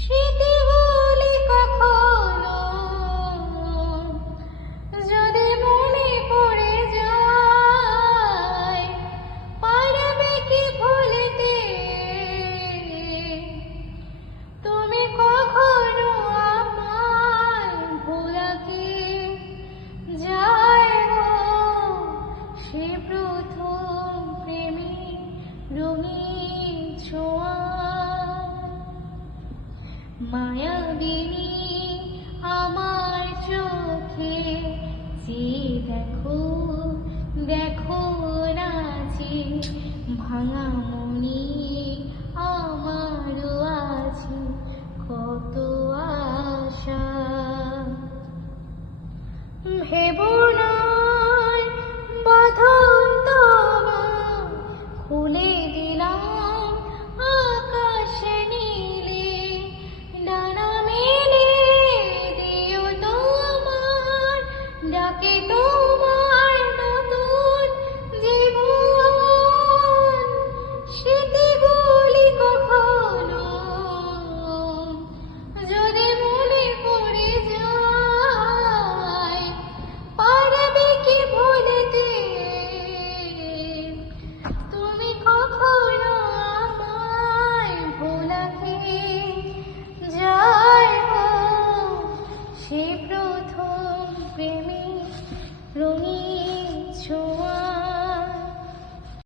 স্মৃতিগুলি কখনো যদি মনে পড়ে যায়, পারবে কি ভুলিতে তুমি কখনো আমায়? ভোলা কি যায় গো সে প্রথম প্রেমী রঙিন ছোঁয়া? মায়াবিনী আমার চোখে যে দেখো দেখো নাচে ভাঙা মনি আমার